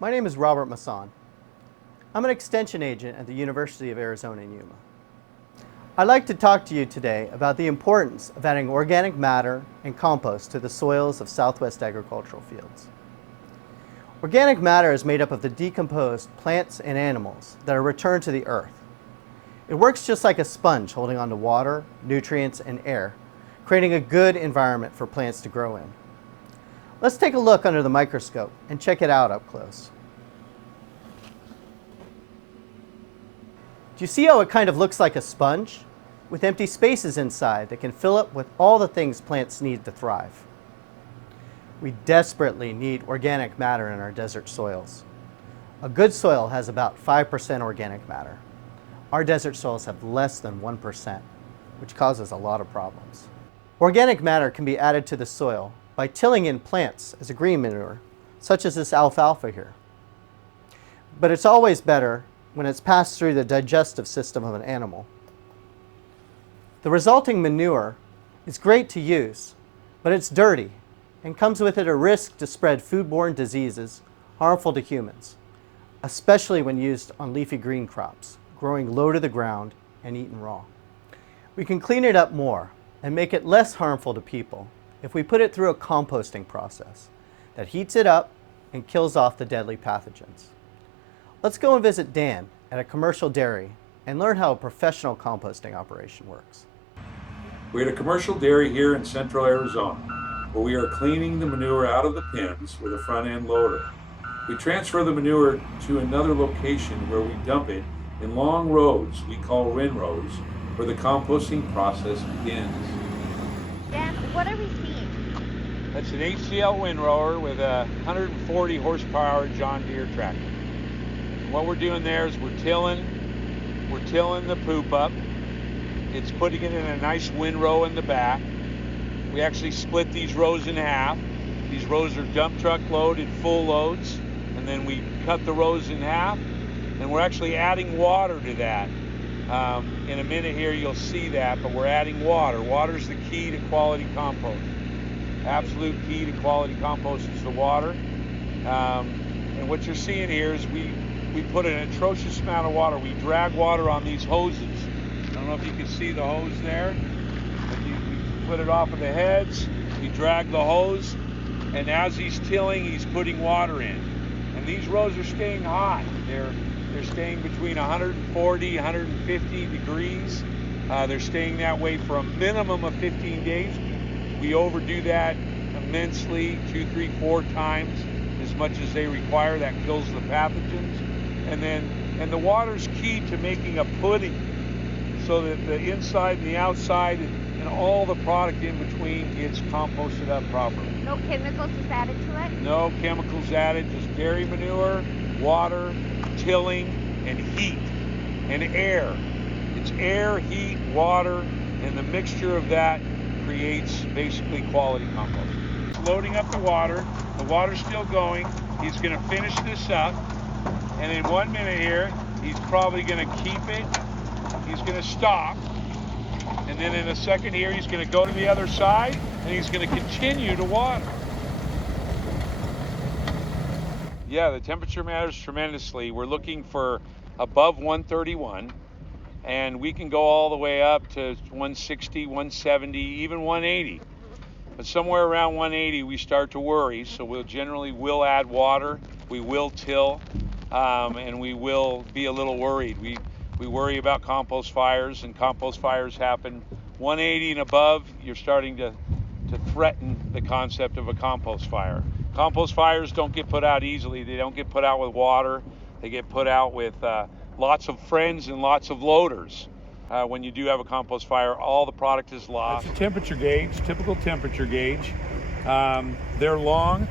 My name is Robert Masson. I'm an extension agent at the University of Arizona in Yuma. I'd like to talk to you today about the importance of adding organic matter and compost to the soils of Southwest agricultural fields. Organic matter is made up of the decomposed plants and animals that are returned to the earth. It works just like a sponge holding on to water, nutrients, and air, creating a good environment for plants to grow in. Let's take a look under the microscope and check it out up close. Do you see how it kind of looks like a sponge with empty spaces inside that can fill up with all the things plants need to thrive? We desperately need organic matter in our desert soils. A good soil has about 5% organic matter. Our desert soils have less than 1%, which causes a lot of problems. Organic matter can be added to the soil by tilling in plants as a green manure, such as this alfalfa here. But it's always better when it's passed through the digestive system of an animal. The resulting manure is great to use, but it's dirty and comes with it a risk to spread foodborne diseases harmful to humans, especially when used on leafy green crops, growing low to the ground and eaten raw. We can clean it up more and make it less harmful to people if we put it through a composting process that heats it up and kills off the deadly pathogens. Let's go and visit Dan at a commercial dairy and learn how a professional composting operation works. We're at a commercial dairy here in central Arizona, where we are cleaning the manure out of the pens with a front end loader. We transfer the manure to another location where we dump it in long rows we call windrows, where the composting process begins. Dan, what are we seeing? That's an HCL windrower with a 140 horsepower John Deere tractor. And what we're doing there is we're tilling the poop up. It's putting it in a nice windrow in the back. We actually split these rows in half. These rows are dump truck loaded, full loads, and then we cut the rows in half, and we're actually adding water to that. In a minute here you'll see that, but we're adding water. Water's the key to quality compost. Absolute key to quality compost is the water. And what you're seeing here is we put an atrocious amount of water. We drag water on these hoses. I don't know if you can see the hose there, but you put it off of the heads, you drag the hose, and as he's tilling, he's putting water in. And these rows are staying hot. They're staying between 140, 150 degrees. They're staying that way for a minimum of 15 days. We overdo that immensely, 2, 3, 4 times as much as they require. That kills the pathogens. And the water's key to making a pudding, so that the inside and the outside and all the product in between gets composted up properly. No chemicals is added to it? No chemicals added, just dairy manure, water, tilling, and heat, and air. It's air, heat, water, and the mixture of that creates basically quality compost. It's loading up the water's still going. He's gonna finish this up, and in 1 minute here, he's probably gonna keep it, he's gonna stop, and then in a second here, he's gonna go to the other side, and he's gonna continue to water. Yeah, the temperature matters tremendously. We're looking for above 131, and we can go all the way up to 160, 170, even 180. But somewhere around 180, we start to worry, so we'll add water, we will till, and we will be a little worried. We worry about compost fires, and compost fires happen 180 and above. You're starting to threaten the concept of a compost fire. Compost fires don't get put out easily. They don't get put out with water. They get put out with lots of friends and lots of loaders. When you do have a compost fire, all the product is lost. That's a temperature gauge, typical temperature gauge. They're long,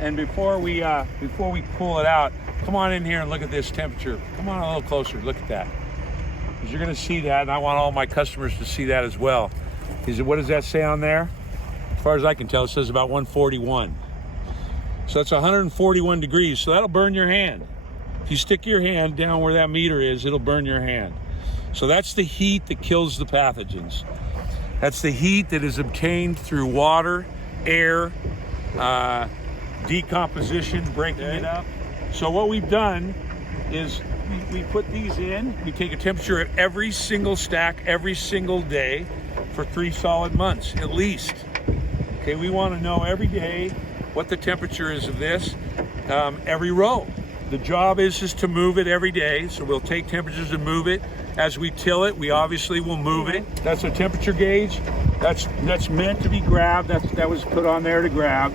and before we pull it out, come on in here and look at this temperature. Come on a little closer, look at that. Because you're gonna see that, and I want all my customers to see that as well. What does that say on there? As far as I can tell, it says about 141. So that's 141 degrees, so that'll burn your hand. If you stick your hand down where that meter is, it'll burn your hand. So that's the heat that kills the pathogens. That's the heat that is obtained through water, air, decomposition, breaking it up. So what we've done is we put these in, we take a temperature of every single stack every single day for 3 solid months at least. Okay, we want to know every day what the temperature is of this, every row. The job is to move it every day, so we'll take temperatures and move it. As we till it, we obviously will move it. That's a temperature gauge. That's meant to be grabbed. That was put on there to grab.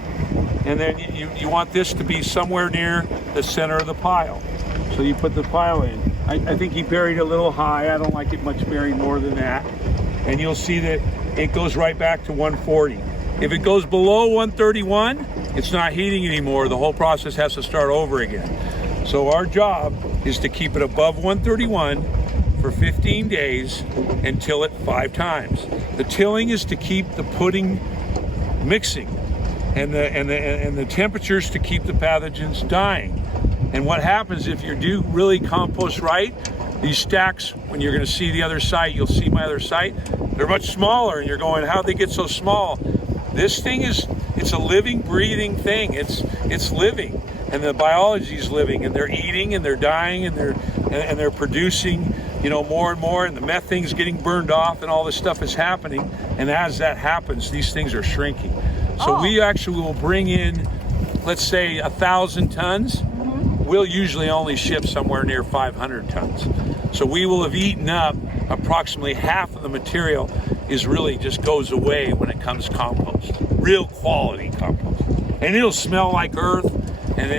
And then you want this to be somewhere near the center of the pile. So you put the pile in. I think he buried a little high. I don't like it much buried more than that. And you'll see that it goes right back to 140. If it goes below 131, it's not heating anymore. The whole process has to start over again. So our job is to keep it above 131 for 15 days and till it 5 times. The tilling is to keep the pudding mixing, and the temperatures to keep the pathogens dying. And what happens if you do really compost right, these stacks, when you're going to see the other site, you'll see my other site, they're much smaller, and you're going, how'd they get so small? This thing it's a living, breathing thing. It's living, and the biology is living, and they're eating, and they're dying, and they're producing, more and more, and the methane's getting burned off, and all this stuff is happening. And as that happens, these things are shrinking. So we actually will bring in, let's say, 1,000 tons. We'll usually only ship somewhere near 500 tons. So we will have eaten up approximately half of the material. Is really just goes away when it comes compost, real quality compost, and it'll smell like earth, and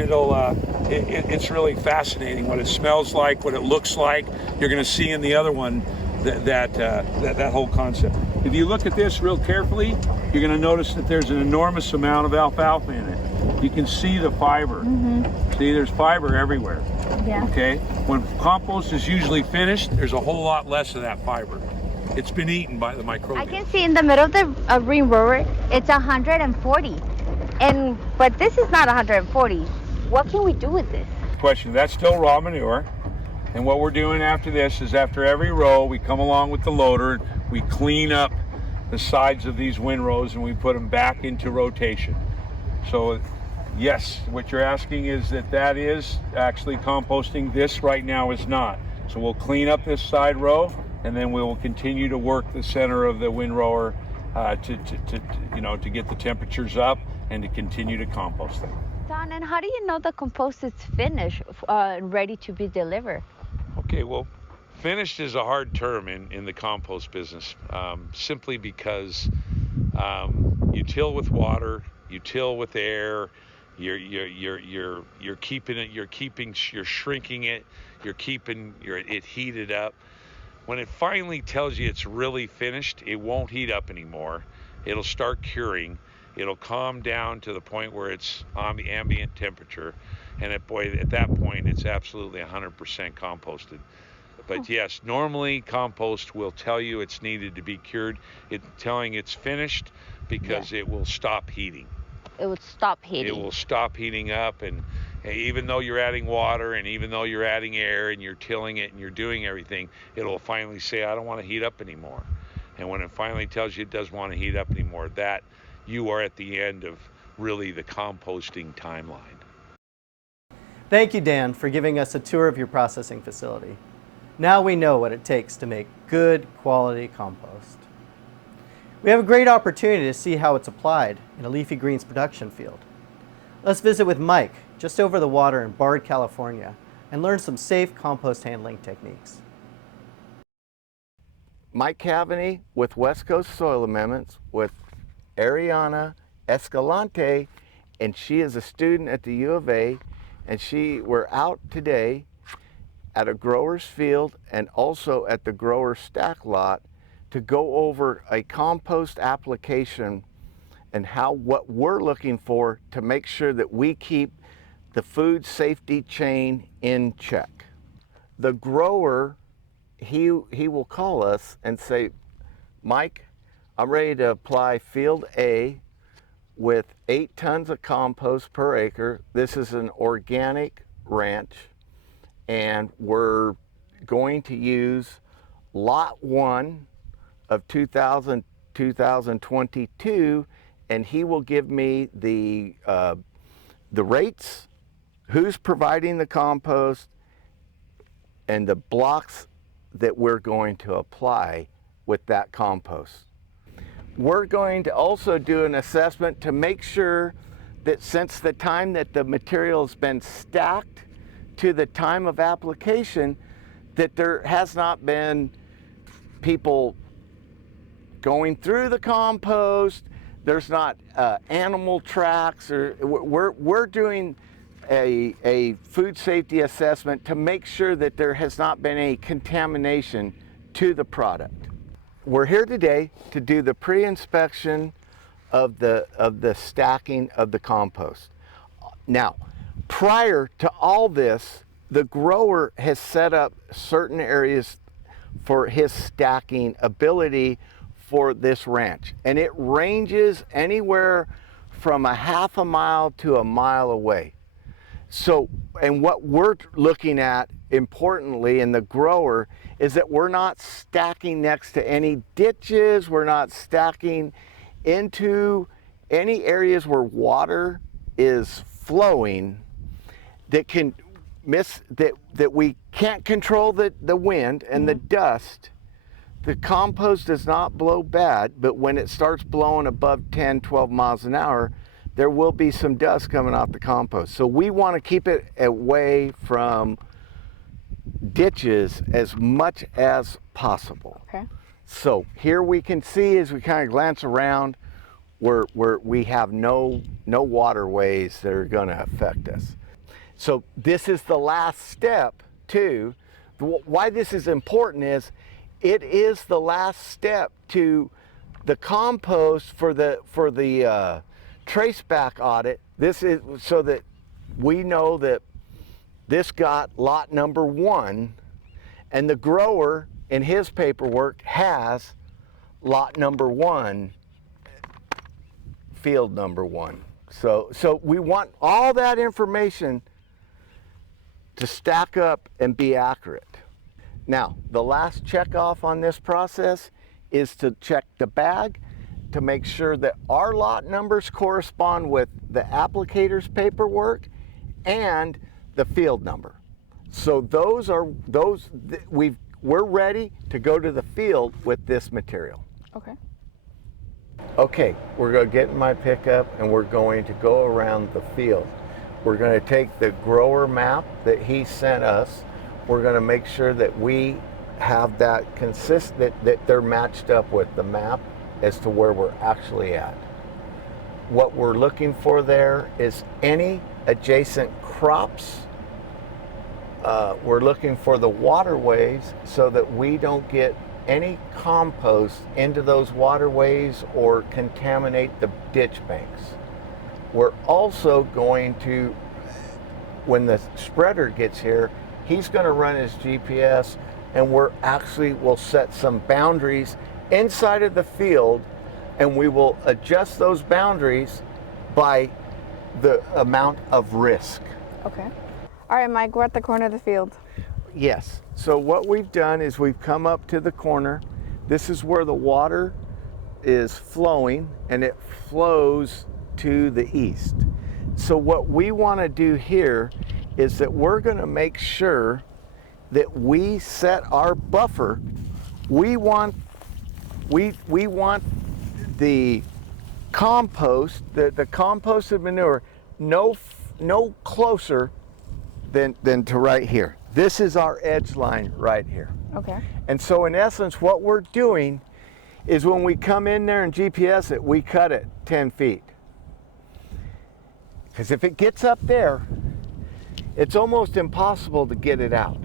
it's really fascinating what it smells like, what it looks like. You're going to see in the other one that whole concept. If you look at this real carefully, you're going to notice that there's an enormous amount of alfalfa in it. You can see the fiber. See, there's fiber everywhere. Yeah. Okay. When compost is usually finished, there's a whole lot less of that fiber. It's been eaten by the microbes. I can see in the middle of the ring rower, it's 140. But this is not 140. What can we do with this? Question, that's still raw manure. And what we're doing after this is after every row, we come along with the loader, we clean up the sides of these windrows and we put them back into rotation. So yes, what you're asking is that is actually composting. This right now is not. So we'll clean up this side row, and then we will continue to work the center of the windrower to get the temperatures up and to continue to compost them. Don, and how do you know the compost is finished and ready to be delivered? Okay, well, finished is a hard term in the compost business, simply because you till with water, you till with air, you're keeping it, you're shrinking it, you're keeping it heated up. When it finally tells you it's really finished, it won't heat up anymore. It'll start curing. It'll calm down to the point where it's on the ambient temperature. And at that point, it's absolutely 100% composted. But yes, normally compost will tell you it's needed to be cured. It's telling it's finished because it will stop heating. It would stop heating. It will stop heating up, and even though you're adding water and even though you're adding air and you're tilling it and you're doing everything, it'll finally say, I don't want to heat up anymore. And when it finally tells you it doesn't want to heat up anymore, that you are at the end of really the composting timeline. Thank you, Dan, for giving us a tour of your processing facility. Now we know what it takes to make good quality compost. We have a great opportunity to see how it's applied in a leafy greens production field. Let's visit with Mike, just over the water in Bard, California, and learn some safe compost handling techniques. Mike Cavaney with West Coast Soil Amendments with Ariana Escalante, and she is a student at the U of A, and we're out today at a grower's field and also at the grower's stack lot to go over a compost application and what we're looking for to make sure that we keep the food safety chain in check. The grower, he will call us and say, Mike, I'm ready to apply field A with 8 tons of compost per acre. This is an organic ranch, and we're going to use lot 1 of 2022, and he will give me the rates who's providing the compost, and the blocks that we're going to apply with that compost. We're going to also do an assessment to make sure that since the time that the material has been stacked to the time of application, that there has not been people going through the compost, there's not animal tracks, or we're doing a food safety assessment to make sure that there has not been any contamination to the product. We're here today to do the pre-inspection of the stacking of the compost. Now, prior to all this, the grower has set up certain areas for his stacking ability for this ranch, and it ranges anywhere from a half a mile to a mile away. So, and what we're looking at importantly in the grower is that we're not stacking next to any ditches, we're not stacking into any areas where water is flowing that can that we can't control the wind and the dust. The compost does not blow bad, but when it starts blowing above 10, 12 miles an hour, there will be some dust coming off the compost. So we want to keep it away from ditches as much as possible. Okay. So here we can see, as we kind of glance around, where we have no waterways that are going to affect us. So this is the last step too. Why this is important is it is the last step to the compost for the traceback audit. This is so that we know that this got lot number 1, and the grower in his paperwork has lot number 1, field number 1. So we want all that information to stack up and be accurate. Now, the last check off on this process is to check the bag to make sure that our lot numbers correspond with the applicator's paperwork and the field number. So we're ready to go to the field with this material. Okay. Okay, we're going to get in my pickup and we're going to go around the field. We're going to take the grower map that he sent us. We're going to make sure that we have that that they're matched up with the map as to where we're actually at. What we're looking for there is any adjacent crops. We're looking for the waterways so that we don't get any compost into those waterways or contaminate the ditch banks. We're also going to, when the spreader gets here, he's going to run his GPS, and we'll set some boundaries inside of the field, and we will adjust those boundaries by the amount of risk. Okay. All right, Mike, we're at the corner of the field. Yes. So what we've done is we've come up to the corner. This is where the water is flowing, and it flows to the east. So what we want to do here is that we're going to make sure that we set our buffer. We want the compost, the composted manure, no closer than to right here. This is our edge line right here. Okay. And so in essence, what we're doing is when we come in there and GPS it, we cut it 10 feet. Because if it gets up there, it's almost impossible to get it out.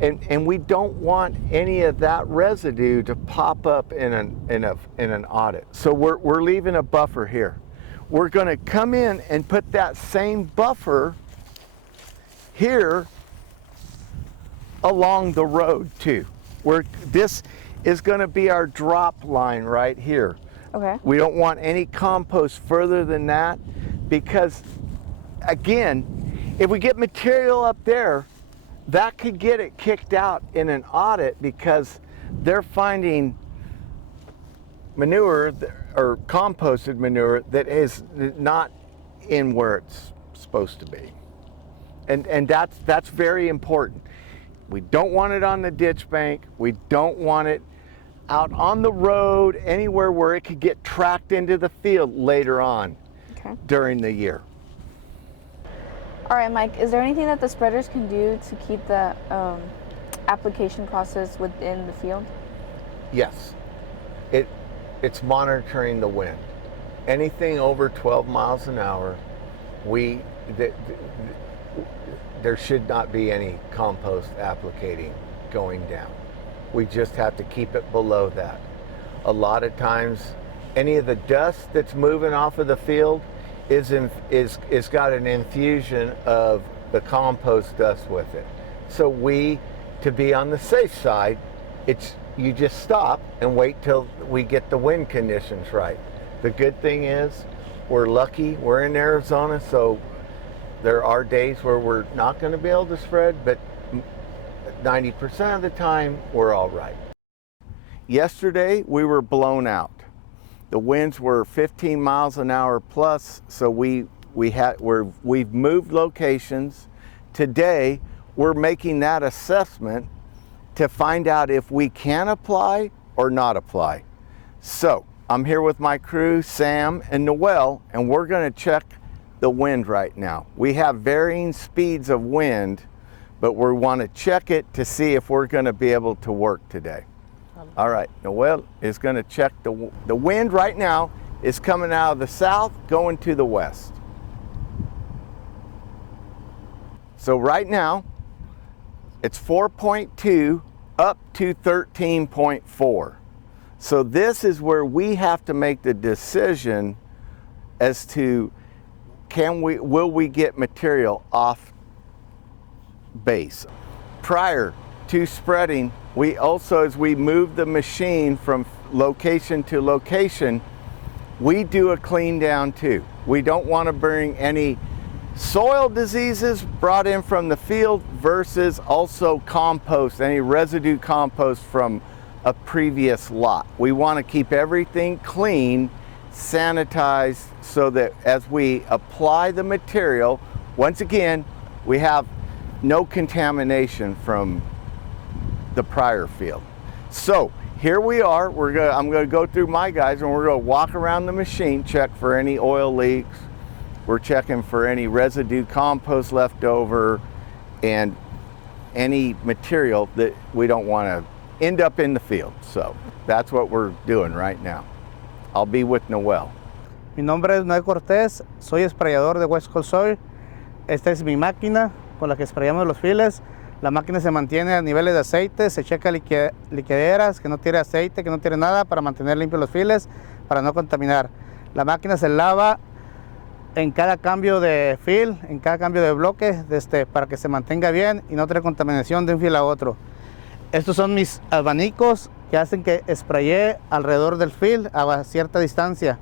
And we don't want any of that residue to pop up in an audit. So we're leaving a buffer here. We're going to come in and put that same buffer here along the road too. This is going to be our drop line right here. Okay. We don't want any compost further than that, because again, if we get material up there, that could get it kicked out in an audit because they're finding manure or composted manure that is not in where it's supposed to be. And that's very important. We don't want it on the ditch bank. We don't want it out on the road, anywhere where it could get tracked into the field later on during the year. All right, Mike, is there anything that the spreaders can do to keep the application process within the field? Yes, it's monitoring the wind. Anything over 12 miles an hour, there should not be any compost applicating going down. We just have to keep it below that. A lot of times, any of the dust that's moving off of the field is got an infusion of the compost dust with it. So to be on the safe side, you just stop and wait till we get the wind conditions right. The good thing is, we're lucky, we're in Arizona, so there are days where we're not going to be able to spread, but 90% of the time, we're all right. Yesterday, we were blown out. The winds were 15 miles an hour plus, so we've moved locations. Today, we're making that assessment to find out if we can apply or not apply. So, I'm here with my crew, Sam and Noel, and we're going to check the wind right now. We have varying speeds of wind, but we want to check it to see if we're going to be able to work today. All right, Noel is going to check the wind right now is coming out of the south, going to the west. So right now, it's 4.2 up to 13.4. So this is where we have to make the decision as to will we get material off base. Prior to spreading, we also, as we move the machine from location to location, we do a clean down too. We don't want to bring any soil diseases brought in from the field versus also compost, any residue compost from a previous lot. We want to keep everything clean, sanitized, so that as we apply the material, once again, we have no contamination from the prior field. So here we are. I'm going to go through my guys and we're going to walk around the machine, check for any oil leaks. We're checking for any residue compost left over and any material that we don't want to end up in the field. So that's what we're doing right now. I'll be with Noel. Mi nombre es Noel Cortés, soy sprayador de West Coast Soil. Esta es mi máquina con la que sprayamos los files. La máquina se mantiene a niveles de aceite, se checa liquideras, que no tire aceite, que no tire nada para mantener limpios los files, para no contaminar. La máquina se lava en cada cambio de fil, en cada cambio de bloque, para que se mantenga bien y no tener contaminación de un fil a otro. Estos son mis abanicos que hacen que sprayee alrededor del fil a cierta distancia.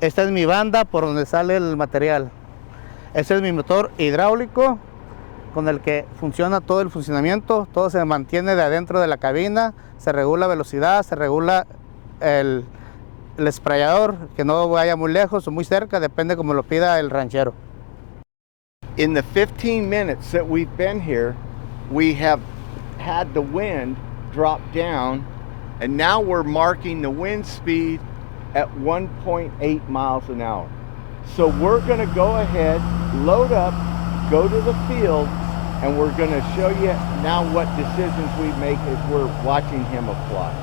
Esta es mi banda por donde sale el material. Este es mi motor hidráulico con el que funciona todo el funcionamiento. Todo se mantiene de adentro de la cabina, se regula velocidad, se regula el sprayador, que no vaya muy lejos o muy cerca, depende como lo pida el ranchero. In the 15 minutes that we've been here, we have had the wind drop down, and now we're marking the wind speed at 1.8 miles an hour. So we're going to go ahead, load up, go to the field, and we're going to show you now what decisions we make as we're watching him apply.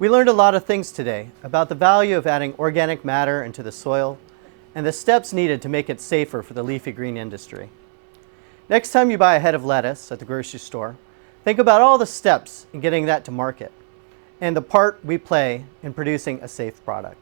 We learned a lot of things today about the value of adding organic matter into the soil and the steps needed to make it safer for the leafy green industry. Next time you buy a head of lettuce at the grocery store, think about all the steps in getting that to market and the part we play in producing a safe product.